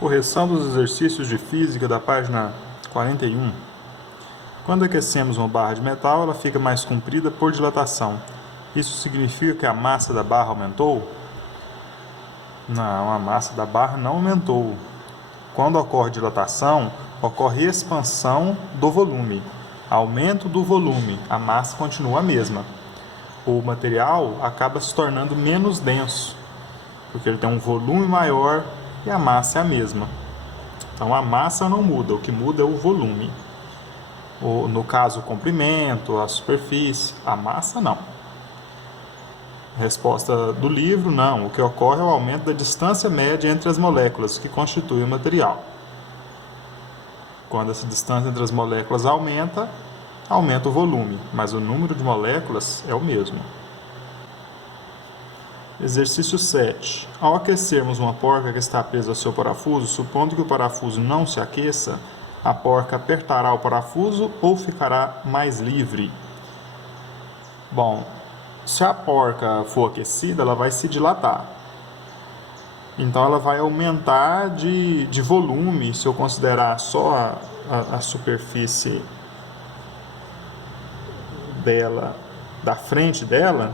Correção dos exercícios de física da página 41. Quando aquecemos uma barra de metal, ela fica mais comprida por dilatação. Isso significa que a massa da barra aumentou? Não, a massa da barra não aumentou. Quando ocorre dilatação, ocorre expansão do volume, aumento do volume, a massa continua a mesma. O material acaba se tornando menos denso, porque ele tem um volume maior e a massa é a mesma. Então a massa não muda, o que muda é o volume. No caso, o comprimento, a superfície, a massa não. Resposta do livro, não. O que ocorre é o aumento da distância média entre as moléculas que constituem o material. Quando essa distância entre as moléculas aumenta, aumenta o volume, mas o número de moléculas é o mesmo. Exercício 7. Ao aquecermos uma porca que está presa ao seu parafuso, supondo que o parafuso não se aqueça, a porca apertará o parafuso ou ficará mais livre? Bom, se a porca for aquecida, ela vai se dilatar. Então ela vai aumentar de volume, se eu considerar só a superfície dela, da frente dela.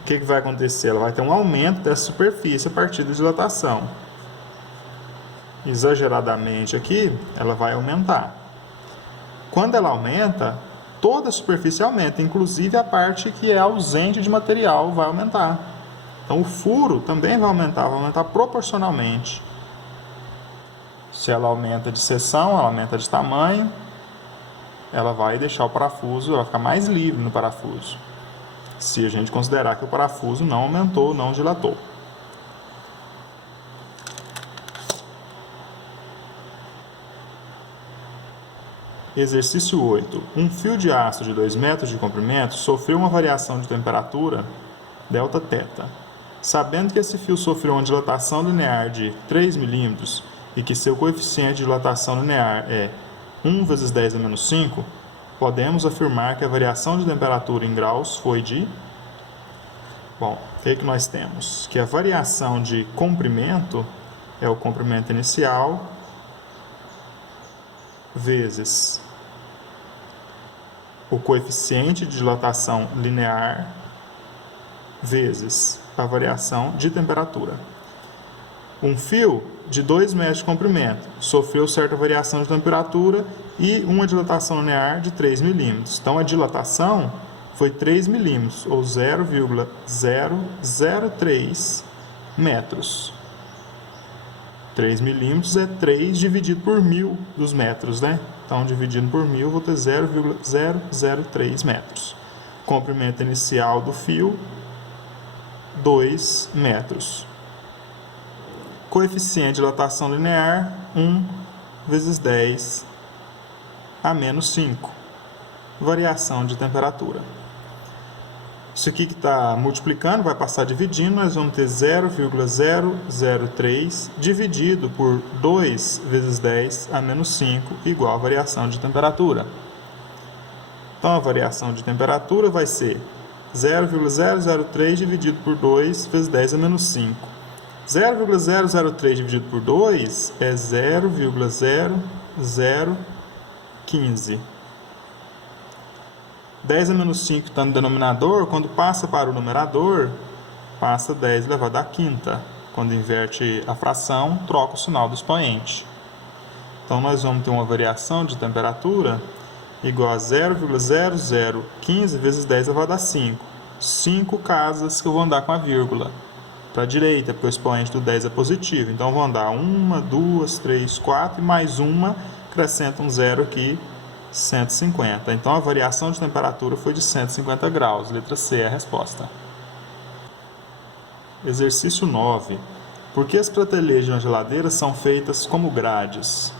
O que vai acontecer? Ela vai ter um aumento dessa superfície a partir da dilatação. Exageradamente aqui, ela vai aumentar. Quando ela aumenta, toda a superfície aumenta, inclusive a parte que é ausente de material vai aumentar. Então o furo também vai aumentar proporcionalmente. Se ela aumenta de seção, ela aumenta de tamanho, ela vai deixar o parafuso, ela vai ficar mais livre no parafuso. Se a gente considerar que o parafuso não aumentou, não dilatou. Exercício 8. Um fio de aço de 2 metros de comprimento sofreu uma variação de temperatura Δθ. Sabendo que esse fio sofreu uma dilatação linear de 3 mm e que seu coeficiente de dilatação linear é 1 vezes 10 a menos 5, podemos afirmar que a variação de temperatura em graus foi de... Bom, o que nós temos? Que a variação de comprimento é o comprimento inicial vezes o coeficiente de dilatação linear vezes a variação de temperatura. Um fio de 2 metros de comprimento sofreu certa variação de temperatura e uma dilatação linear de 3 milímetros. Então a dilatação foi 3 milímetros, ou 0,003 metros. 3 milímetros é 3 dividido por 1000 dos metros, né? Então, dividido por 1000, eu vou ter 0,003 metros. Comprimento inicial do fio, 2 metros. Coeficiente de dilatação linear, 1 vezes 10 a menos 5. Variação de temperatura. Isso aqui que está multiplicando, vai passar dividindo, nós vamos ter 0,003 dividido por 2 vezes 10 a menos 5, igual a variação de temperatura. Então, a variação de temperatura vai ser 0,003 dividido por 2 vezes 10 a menos 5. 0,003 dividido por 2 é 0,0015. 10 a menos 5 está no denominador, quando passa para o numerador, passa 10 elevado à quinta. Quando inverte a fração, troca o sinal do expoente. Então, nós vamos ter uma variação de temperatura igual a 0,0015 vezes 10 elevado a 5. 5 casas que eu vou andar com a vírgula para a direita, porque o expoente do 10 é positivo. Então, eu vou andar 1, 2, 3, 4 e mais uma, acrescenta um zero aqui, 150. Então, a variação de temperatura foi de 150 graus. Letra C é a resposta. Exercício 9. Por que as prateleiras de uma geladeira são feitas como grades?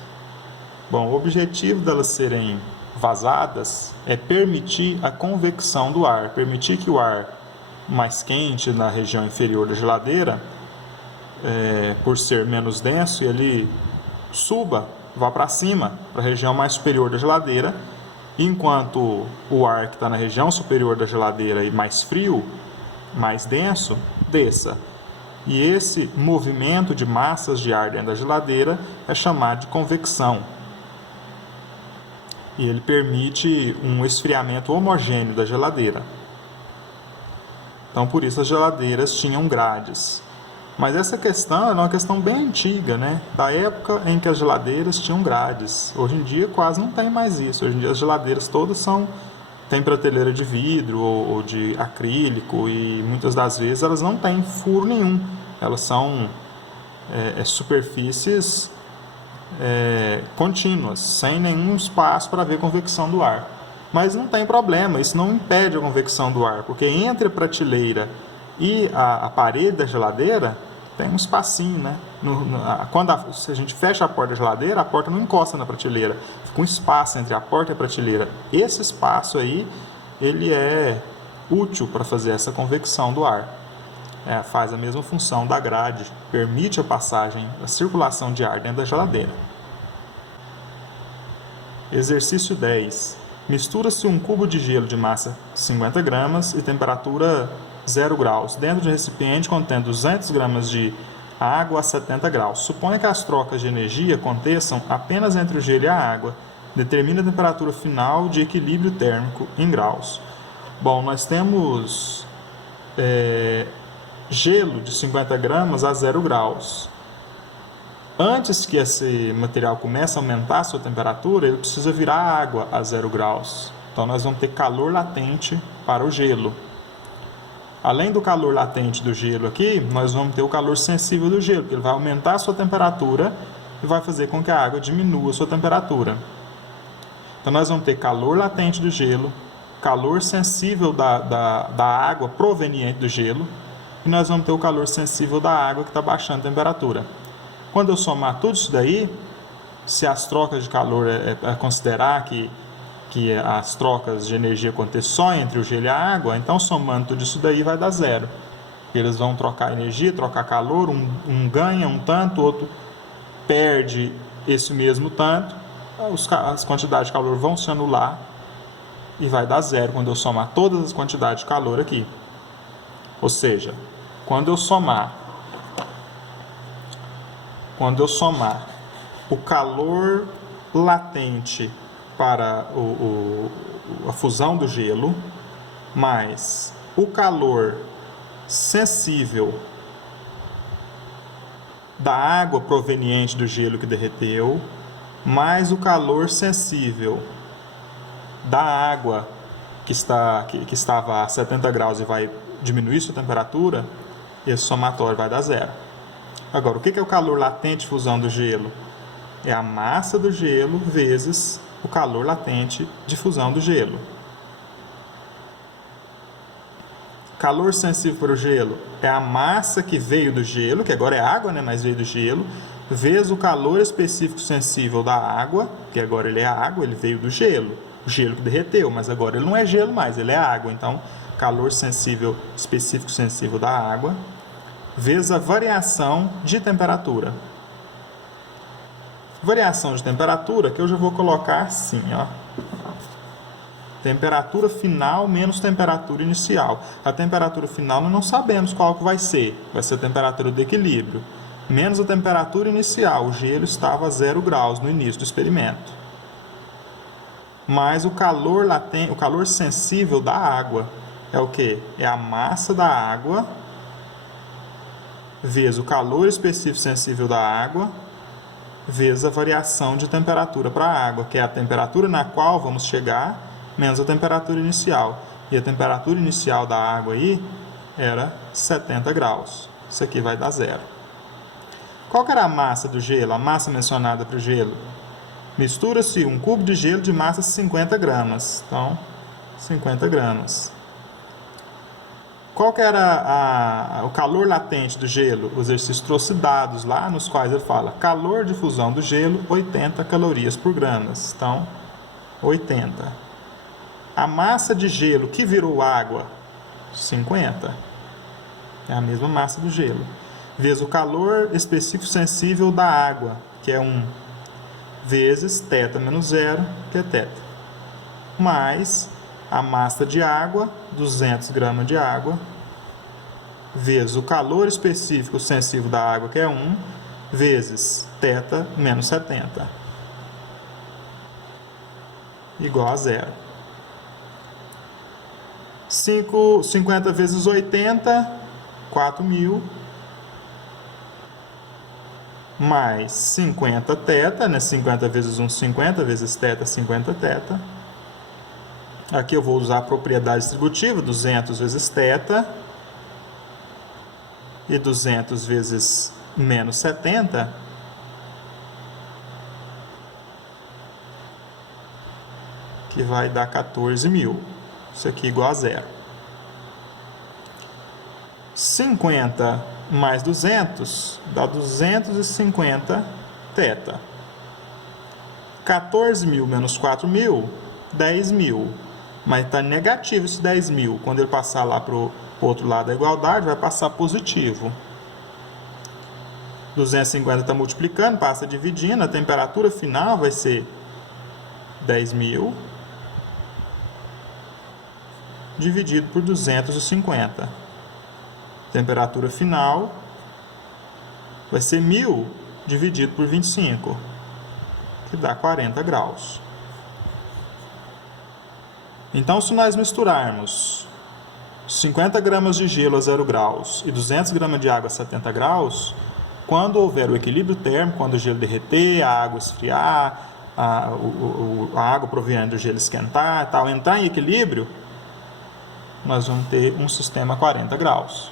Bom, o objetivo delas serem vazadas é permitir a convecção do ar, permitir que o ar mais quente na região inferior da geladeira, por ser menos denso, ele suba, vá para cima, para a região mais superior da geladeira, enquanto o ar que está na região superior da geladeira e mais frio, mais denso, desça. E esse movimento de massas de ar dentro da geladeira é chamado de convecção. E ele permite um esfriamento homogêneo da geladeira. Então, por isso as geladeiras tinham grades. Mas essa questão é uma questão bem antiga, né? Da época em que as geladeiras tinham grades. Hoje em dia quase não tem mais isso. Hoje em dia as geladeiras todas têm prateleira de vidro ou de acrílico e muitas das vezes elas não têm furo nenhum. Elas são superfícies contínuas, sem nenhum espaço para ver convecção do ar. Mas não tem problema, isso não impede a convecção do ar, porque entre a prateleira e a parede da geladeira tem um espacinho, né? Se a gente fecha a porta da geladeira, a porta não encosta na prateleira, fica um espaço entre a porta e a prateleira. Esse espaço aí, ele é útil para fazer essa convecção do ar. Faz a mesma função da grade, permite a passagem, a circulação de ar dentro da geladeira. Exercício 10. Mistura-se um cubo de gelo de massa 50 gramas e temperatura 0 graus dentro de um recipiente contendo 200 gramas de água a 70 graus. Suponha que as trocas de energia aconteçam apenas entre o gelo e a água. Determine a temperatura final de equilíbrio térmico em graus. Bom, nós temos gelo de 50 gramas a 0 graus. Antes que esse material comece a aumentar a sua temperatura, ele precisa virar água a 0 graus. Então, nós vamos ter calor latente para o gelo. Além do calor latente do gelo aqui, nós vamos ter o calor sensível do gelo, porque ele vai aumentar a sua temperatura e vai fazer com que a água diminua a sua temperatura. Então, nós vamos ter calor latente do gelo, calor sensível da água proveniente do gelo, e nós vamos ter o calor sensível da água que está baixando a temperatura. Quando eu somar tudo isso daí, se as trocas de calor considerar que as trocas de energia acontecem só entre o gelo e a água, então somando tudo isso daí vai dar 0. Eles vão trocar energia, trocar calor, um ganha um tanto, o outro perde esse mesmo tanto, as quantidades de calor vão se anular e vai dar 0 quando eu somar todas as quantidades de calor aqui. Ou seja, quando eu somar o calor latente para a fusão do gelo, mais o calor sensível da água proveniente do gelo que derreteu, mais o calor sensível da água que estava a 70 graus e vai diminuir sua temperatura, esse somatório vai dar 0. Agora, o que é o calor latente de fusão do gelo? É a massa do gelo vezes o calor latente de fusão do gelo. Calor sensível para o gelo é a massa que veio do gelo, que agora é água, né, mas veio do gelo, vezes o calor específico sensível da água, que agora ele é água, ele veio do gelo. O gelo que derreteu, mas agora ele não é gelo mais, ele é água. Então, calor sensível específico sensível da água, vezes a variação de temperatura. Variação de temperatura, que eu já vou colocar assim, ó. Temperatura final menos temperatura inicial. A temperatura final nós não sabemos qual que vai ser. Vai ser a temperatura de equilíbrio. Menos a temperatura inicial. O gelo estava a 0 graus no início do experimento. Mais o calor latente, o calor sensível da água. É o quê? É a massa da água vezes o calor específico sensível da água vezes a variação de temperatura para a água, que é a temperatura na qual vamos chegar menos a temperatura inicial. E a temperatura inicial da água aí era 70 graus. Isso aqui vai dar 0. Qual que era a massa do gelo? A massa mencionada para o gelo? Mistura-se um cubo de gelo de massa 50 gramas. Então, 50 gramas. Qual que era o calor latente do gelo? O exercício trouxe dados lá nos quais ele fala calor de fusão do gelo, 80 calorias por gramas. Então, 80. A massa de gelo que virou água, 50. É a mesma massa do gelo. Vezes o calor específico sensível da água, que é 1. Vezes θ menos 0, que é θ. Mais a massa de água, 200 gramas de água, vezes o calor específico sensível da água, que é 1, vezes θ menos 70, igual a 0. 50 vezes 80, 4.000, mais 50 θ, né? 50 vezes 1, 50, vezes θ, 50 θ. Aqui eu vou usar a propriedade distributiva, 200 vezes θ, e 200 vezes menos 70, que vai dar 14.000. Isso aqui igual a 0. 50 mais 200 dá 250 θ. 14.000 menos 4.000, 10.000. Mas está negativo esse 10.000. Quando ele passar lá para o outro lado da igualdade, vai passar positivo. 250 está multiplicando, passa dividindo. A temperatura final vai ser 10.000 dividido por 250. Temperatura final vai ser 1.000 dividido por 25, que dá 40 graus. Então, se nós misturarmos 50 gramas de gelo a 0 graus e 200 gramas de água a 70 graus, quando houver o equilíbrio térmico, quando o gelo derreter, a água esfriar, a água proveniente do gelo esquentar, tal, entrar em equilíbrio, nós vamos ter um sistema a 40 graus.